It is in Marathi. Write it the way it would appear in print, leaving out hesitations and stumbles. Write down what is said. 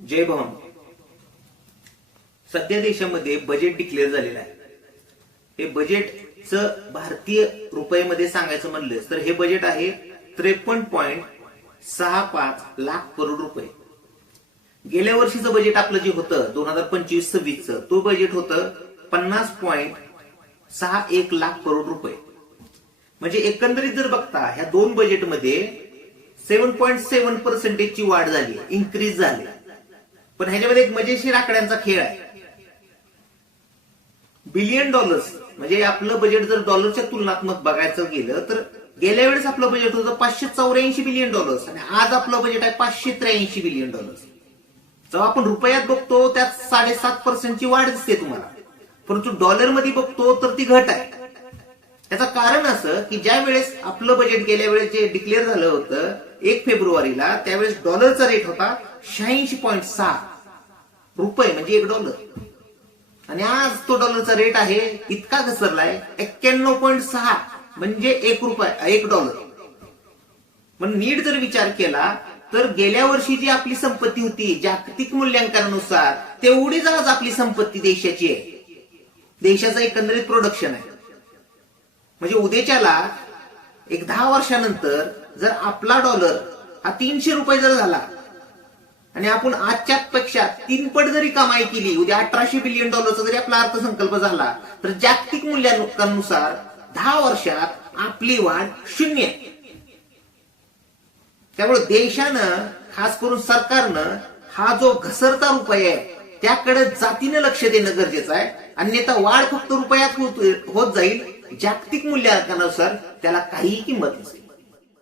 जय भवान. सध्या देशामध्ये बजेट डिक्लेअर झालेलं आहे. हे बजेटचं भारतीय रुपयेमध्ये सांगायचं म्हणलं तर हे बजेट आहे 53.65 लाख करोड रुपये. गेल्या वर्षीचं बजेट आपलं जे होतं 2025-26 तो बजेट होतं 50.61 लाख करोड रुपये. म्हणजे एकंदरीत जर बघता ह्या दोन बजेटमध्ये 7.7% ची वाढ झाली, इन्क्रीज झाली. पण ह्याच्यामध्ये एक मजेशीर आकड्यांचा खेळ आहे. बिलियन डॉलर्स म्हणजे आपलं बजेट जर डॉलरच्या तुलनात्मक बघायचं गेलं तर गेल्या वेळेस आपलं बजेट होतं 584 बिलियन डॉलर्स आणि आज आपलं बजेट आहे 583 बिलियन डॉलर्स. जेव्हा आपण रुपयात बघतो त्यात 7.5% ची वाढ दिसते तुम्हाला, परंतु डॉलर मध्ये बघतो तर ती घट आहे. त्याचं कारण असं की ज्या वेळेस आपलं बजेट गेल्या वेळेस जे डिक्लेअर झालं होतं 1 फेब्रुवारीला त्यावेळेस डॉलरचा रेट होता 86.6 रुपये म्हणजे $1 आणि आज तो डॉलरचा रेट आहे इतका घसरलाय 91.6 म्हणजे $1. पण नीट जर विचार केला तर गेल्या वर्षी जी आपली संपत्ती होती जागतिक मूल्यांकनानुसार तेवढीच आज आपली संपत्ती देशाची आहे. देशाचं एकंदरीत प्रोडक्शन आहे. म्हणजे उद्याच्याला एक 10 वर्षानंतर जर आपला डॉलर हा 300 रुपये जर झाला आणि आपण आजच्या पेक्षा 3 पट जरी कमाई केली, उद्या 1800 बिलियन डॉलरचा जरी आपला अर्थसंकल्प झाला तर जागतिक मूल्यांकनानुसार 10 वर्षात आपली वाढ 0. त्यामुळे देशानं खास करून सरकारनं हा जो घसरता रुपया आहे त्याकडे जातीनं लक्ष देणं गरजेचं आहे. अन्यथा वाढ फक्त रुपयात होत जाईल, जागतिक मूल्यांकनानुसार त्याला काहीही किंमत नसेल.